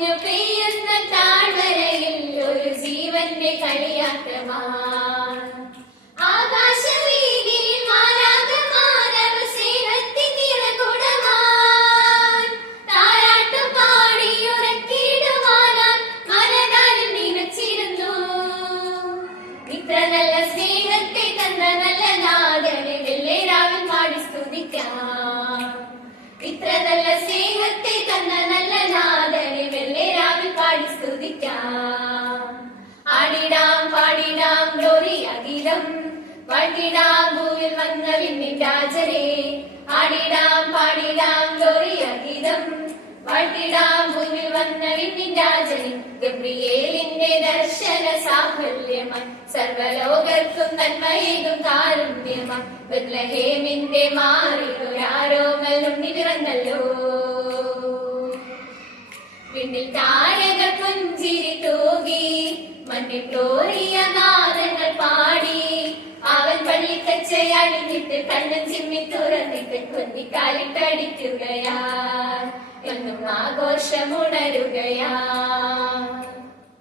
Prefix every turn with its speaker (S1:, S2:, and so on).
S1: മഞ്ഞു പെയ്യുന്ന താഴ്വരയിൽ ഒരു ജീവന്റെ കളിയാട്ടമാണ് നല്ല സ്നേഹത്തെ തന്ന നല്ല നാഥനെ വെള്ളേരാവിൽ പാടി സ്തുതിക്കാം. ഇത്ര നല്ല സ്നേഹത്തെ തന്ന നല്ല നാ ഗീതം വന്ന വിണ്ണിൻ രാജരെ ആടിടാം പാടിടാം ഗ്ലോറിയ ഗീതം. പാടിടാം ഭൂവിൽ വന്ന വിണ്ണിൻ രാജനെ ഗബ്രിയേലിന്റെ ദർശന സാഫല്യമായി സർവലോകർക്കും നന്മയേകും കാരുണ്യമായി ബത്ലഹേമിന്റെ മാറിയൊരാരോമൽ ഉണ്ണി പിറന്നല്ലോ പിന്നിൽ താരക പുഞ്ചിരി തൂകി. മണ്ണിൽ തോറിയ പള്ളിക്കച്ചയണിഞ്ഞിട്ട് കണ്ണും ചിമ്മി തുറന്നിട്ട് കൊന്നിക്കാലിട്ടടിക്കുകയാ എന്നും ആഘോഷമുണരുകയാ